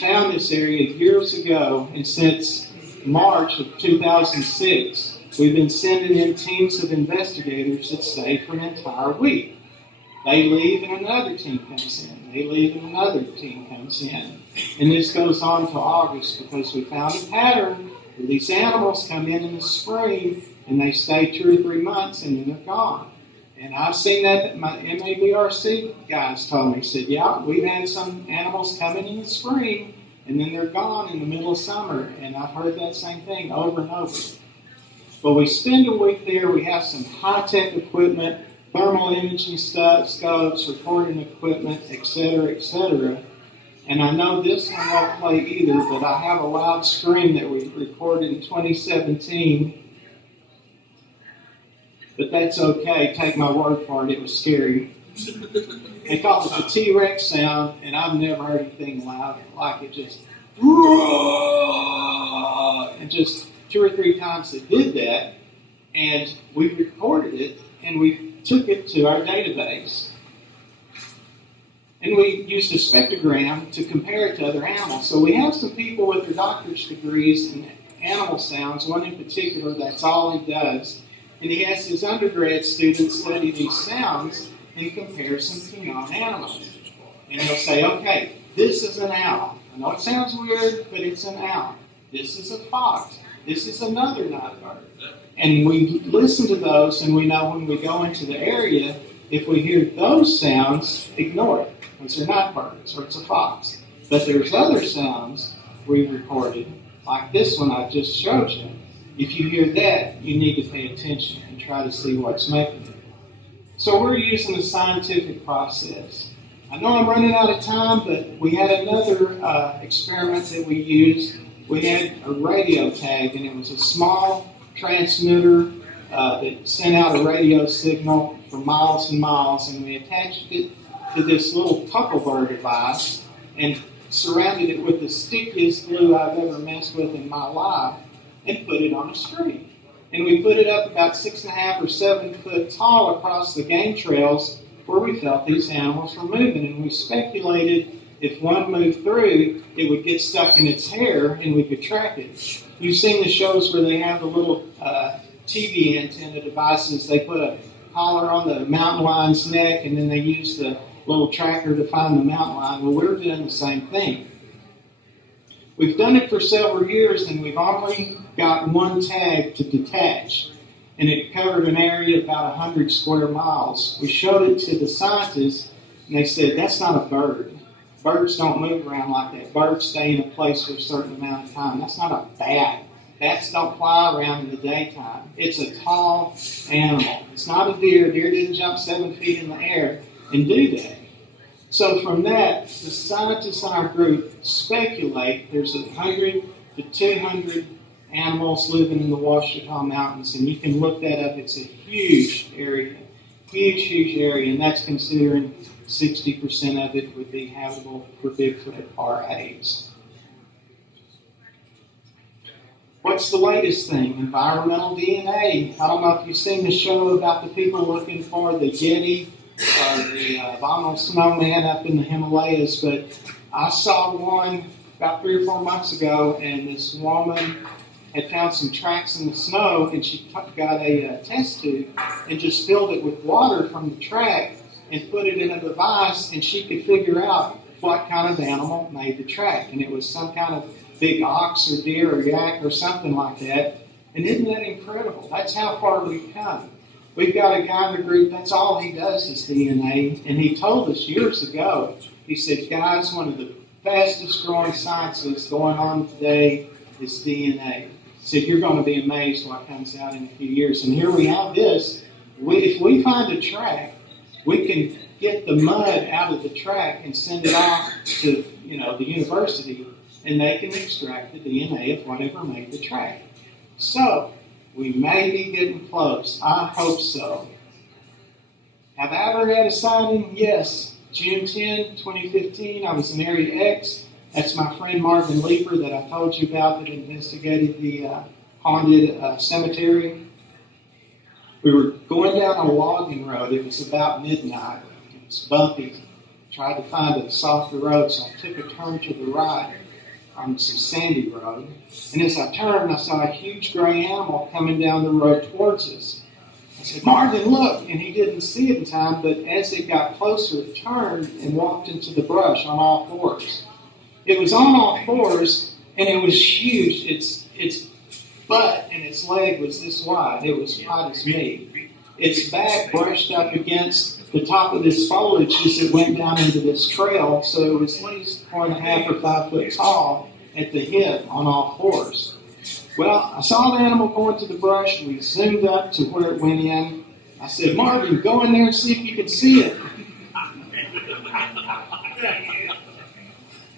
found this area years ago, and since March of 2006, we've been sending in teams of investigators that stay for an entire week. They leave and another team comes in. They leave and another team comes in. And this goes on to August because we found a pattern where these animals come in the spring and they stay 2 or 3 months and then they're gone. And I've seen that. My MABRC guys told me, said, yeah, we've had some animals coming in the spring and then they're gone in the middle of summer, and I've heard that same thing over and over. But we spend a week there, we have some high-tech equipment, thermal imaging scopes, recording equipment, etc., etc. And I know this one won't play either, but I have a loud scream that we recorded in 2017. But that's okay, take my word for it, it was scary. They call it the T-Rex sound, and I've never heard anything loud like it. Just, and just 2 or 3 times it did that, and we recorded it, and we took it to our database. And we used a spectrogram to compare it to other animals. So we have some people with their doctorate degrees in animal sounds, one in particular, that's all he does. And he has his undergrad students study these sounds in comparison to non-animals. And he'll say, okay, this is an owl. I know it sounds weird, but it's an owl. This is a fox. This is another night bird. And we listen to those, and we know when we go into the area, if we hear those sounds, ignore it. Because they're night birds, or it's a fox. But there's other sounds we've recorded, like this one I just showed you. If you hear that, you need to pay attention and try to see what's making it. So we're using a scientific process. I know I'm running out of time, but we had another experiment that we used. We had a radio tag, and it was a small transmitter that sent out a radio signal for miles and miles, and we attached it to this little Huckleberg device and surrounded it with the stickiest glue I've ever messed with in my life and put it on a string. And we put it up about 6.5 or 7 foot tall across the game trails where we felt these animals were moving. And we speculated if one moved through, it would get stuck in its hair and we could track it. You've seen the shows where they have the little TV antenna devices. They put a collar on the mountain lion's neck and then they use the little tracker to find the mountain lion. Well, we're doing the same thing. We've done it for several years, and we've only got one tag to detach, and it covered an area about 100 square miles. We showed it to the scientists, and they said, that's not a bird. Birds don't move around like that. Birds stay in a place for a certain amount of time. That's not a bat. Bats don't fly around in the daytime. It's a tall animal. It's not a deer. Deer didn't jump 7 feet in the air and do that. So from that, the scientists in our group speculate there's 100 to 200 animals living in the Ouachita Mountains, and you can look that up. It's a huge area, huge area, and that's considering 60% of it would be habitable for Bigfoot or apes. What's the latest thing? Environmental DNA. I don't know if you've seen the show about the people looking for the Yeti or the abominable snowman up in the Himalayas, but I saw one about 3 or 4 months ago, and this woman had found some tracks in the snow, and she got a test tube and just filled it with water from the track and put it in a device, and she could figure out what kind of animal made the track. And it was some kind of big ox or deer or yak or something like that. And isn't that incredible? That's how far we've come. We've got a guy in the group, that's all he does is DNA. And he told us years ago, he said, guys, one of the fastest growing sciences going on today is DNA. He said, you're going to be amazed what comes out in a few years. And here we have this. If we find a track, we can get the mud out of the track and send it off to, the university, and they can extract the DNA of whatever made the track. So, we may be getting close. I hope so. Have I ever had a sighting? Yes. June 10, 2015, I was in Area X. That's my friend Marvin Leeper that I told you about that investigated the haunted cemetery. We were going down a logging road. It was about midnight. It was bumpy. Tried to find a softer road, so I took a turn to the right on some sandy road. And as I turned, I saw a huge gray animal coming down the road towards us. I said, Marvin, look! And he didn't see it in time, but as it got closer, it turned and walked into the brush on all fours. It was on all fours, and it was huge. Its butt and its leg was this wide. It was wide as me. Its back brushed up against the top of this foliage as it went down into this trail, so it was at least 4.5 or 5 foot tall at the hip on all fours. Well, I saw the animal go into the brush. We zoomed up to where it went in. I said, Marvin, go in there and see if you can see it.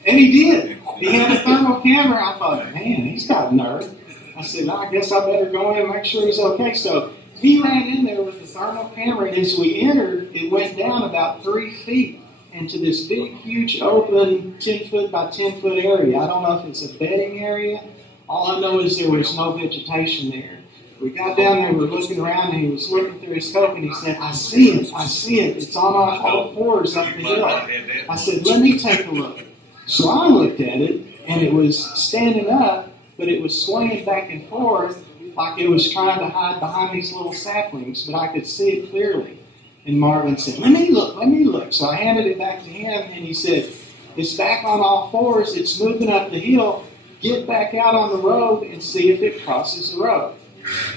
And he did. He had a thermal camera. I thought, man, he's got nerve. I said, I guess I better go in and make sure he's okay. So he ran in there with the thermal camera, and as we entered, it went down about 3 feet into this big, huge, open 10-foot by 10-foot area. I don't know if it's a bedding area. All I know is there was no vegetation there. We got down there, we were looking around, and he was looking through his scope, and he said, I see it. It's on all fours up the hill. I said, let me take a look. So I looked at it, and it was standing up, but it was swaying back and forth like it was trying to hide behind these little saplings, but I could see it clearly. And Marvin said, let me look. So I handed it back to him, and he said, it's back on all fours, it's moving up the hill, get back out on the road and see if it crosses the road.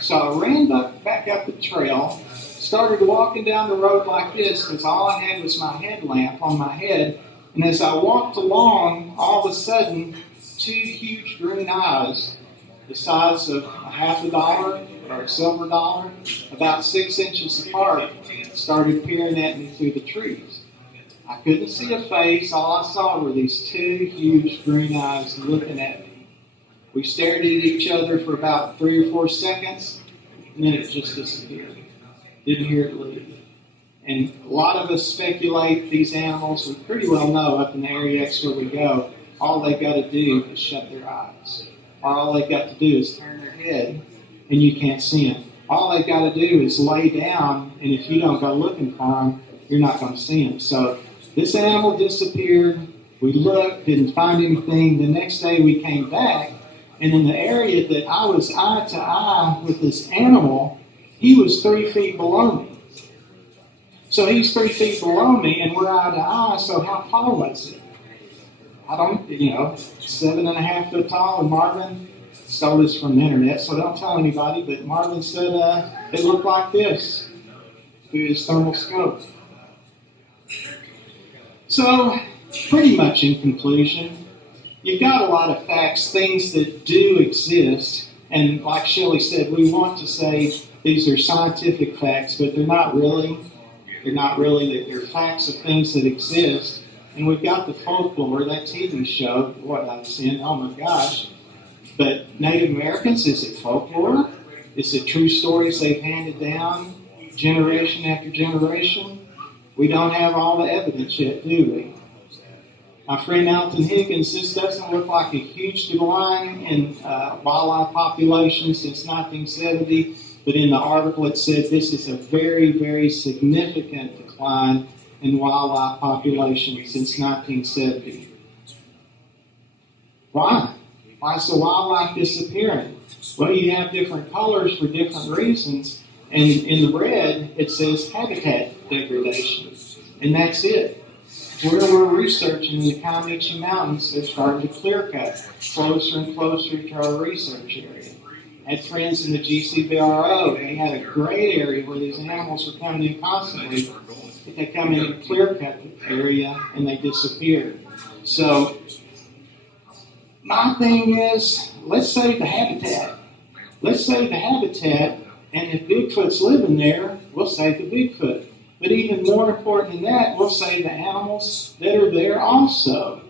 So I ran back up the trail, started walking down the road like this, because all I had was my headlamp on my head, and as I walked along, all of a sudden, 2 huge green eyes, the size of $50 or a silver dollar, about 6 inches apart, started peering at me through the trees. I couldn't see a face. All I saw were these 2 huge green eyes looking at me. We stared at each other for about 3 or 4 seconds, and then it just disappeared. Didn't hear it leave. And a lot of us speculate these animals, we pretty well know up in the areas where we go, all they've got to do is shut their eyes. Or all they've got to do is turn their head, and you can't see them. All they've got to do is lay down, and if you don't go looking for them, you're not going to see them. So this animal disappeared. We looked, didn't find anything. The next day we came back, and in the area that I was eye to eye with this animal, he was 3 feet below me. So he's 3 feet below me, and we're eye to eye, so how tall was it? I don't, 7.5 foot tall, and Marvin stole this from the internet, so don't tell anybody, but Marvin said it looked like this through his thermal scope. So, pretty much in conclusion, you've got a lot of facts, things that do exist, and like Shelley said, we want to say these are scientific facts, but they're not really. They're not really. They're facts of things that exist. And we've got the folklore, that TV show, what I've seen, oh my gosh. But Native Americans, is it folklore? Is it true stories they've handed down generation after generation? We don't have all the evidence yet, do we? My friend Alton Higgins, this doesn't look like a huge decline in wildlife population since 1970, but in the article it said this is a very, very significant decline in wildlife population since 1970. Why? Why is the wildlife disappearing? Well, you have different colors for different reasons, and in the red it says habitat degradation, and that's it. Where we're researching in the Culminating Mountains, they're starting to clear cut closer and closer to our research area. I had friends in the GCBRO. They had a great area where these animals were coming in constantly, but they come in a clear cut area and they disappeared. So my thing is, let's save the habitat. Let's save the habitat, and if Bigfoot's living there, we'll save the Bigfoot. But even more important than that, we'll save the animals that are there also.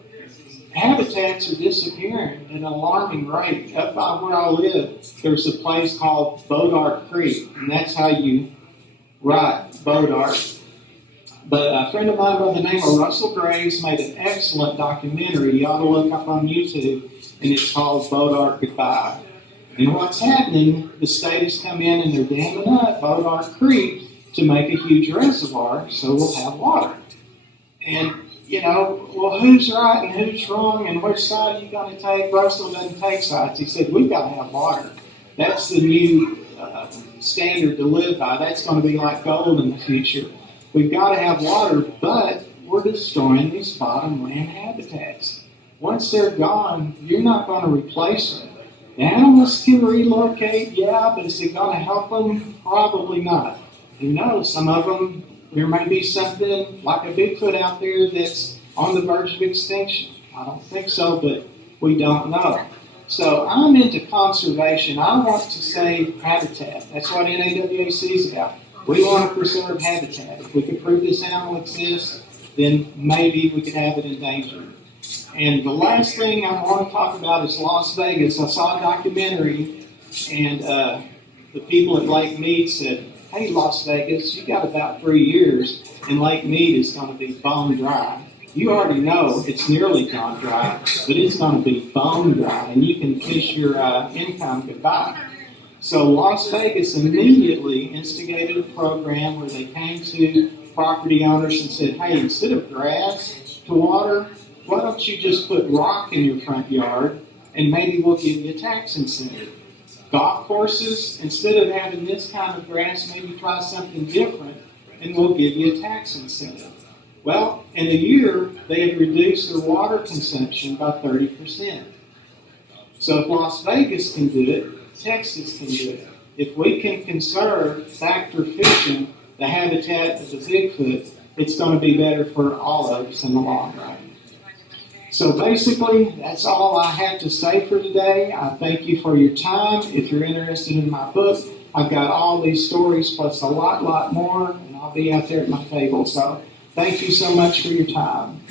Habitats are disappearing at an alarming rate. Up by where I live, there's a place called Bodart Creek, and that's how you write Bodart. But a friend of mine by the name of Russell Graves made an excellent documentary. You ought to look up on YouTube, and it's called Bodart Goodbye. And what's happening, the state has come in and they're damming up Bodart Creek to make a huge reservoir so we'll have water. And, well, who's right and who's wrong and which side are you going to take? Russell doesn't take sides. He said, we've got to have water. That's the new standard to live by. That's going to be like gold in the future. We've got to have water, but we're destroying these bottom land habitats. Once they're gone, you're not going to replace them. The animals can relocate, yeah, but is it going to help them? Probably not. Who knows? Some of them There may be something like a Bigfoot out there that's on the verge of extinction. I don't think so, but we don't know. So I'm into conservation. I want to save habitat. That's what NAWAC is about. We want to preserve habitat. If we could prove this animal exists, then maybe we could have it endangered. And the last thing I want to talk about is Las Vegas. I saw a documentary, and the people at Lake Mead said, hey, Las Vegas, you got about 3 years, and Lake Mead is going to be bone dry. You already know it's nearly gone dry, but it's going to be bone dry, and you can kiss your income goodbye. So Las Vegas immediately instigated a program where they came to property owners and said, hey, instead of grass to water, why don't you just put rock in your front yard, and maybe we'll give you a tax incentive. Golf courses, instead of having this kind of grass, maybe try something different, and we'll give you a tax incentive. Well, in a year, they had reduced their water consumption by 30%. So if Las Vegas can do it, Texas can do it. If we can conserve factor fishing, the habitat of the Bigfoot, it's going to be better for all of us in the long run. So basically, that's all I have to say for today. I thank you for your time. If you're interested in my book, I've got all these stories plus a lot more, and I'll be out there at my table. So thank you so much for your time.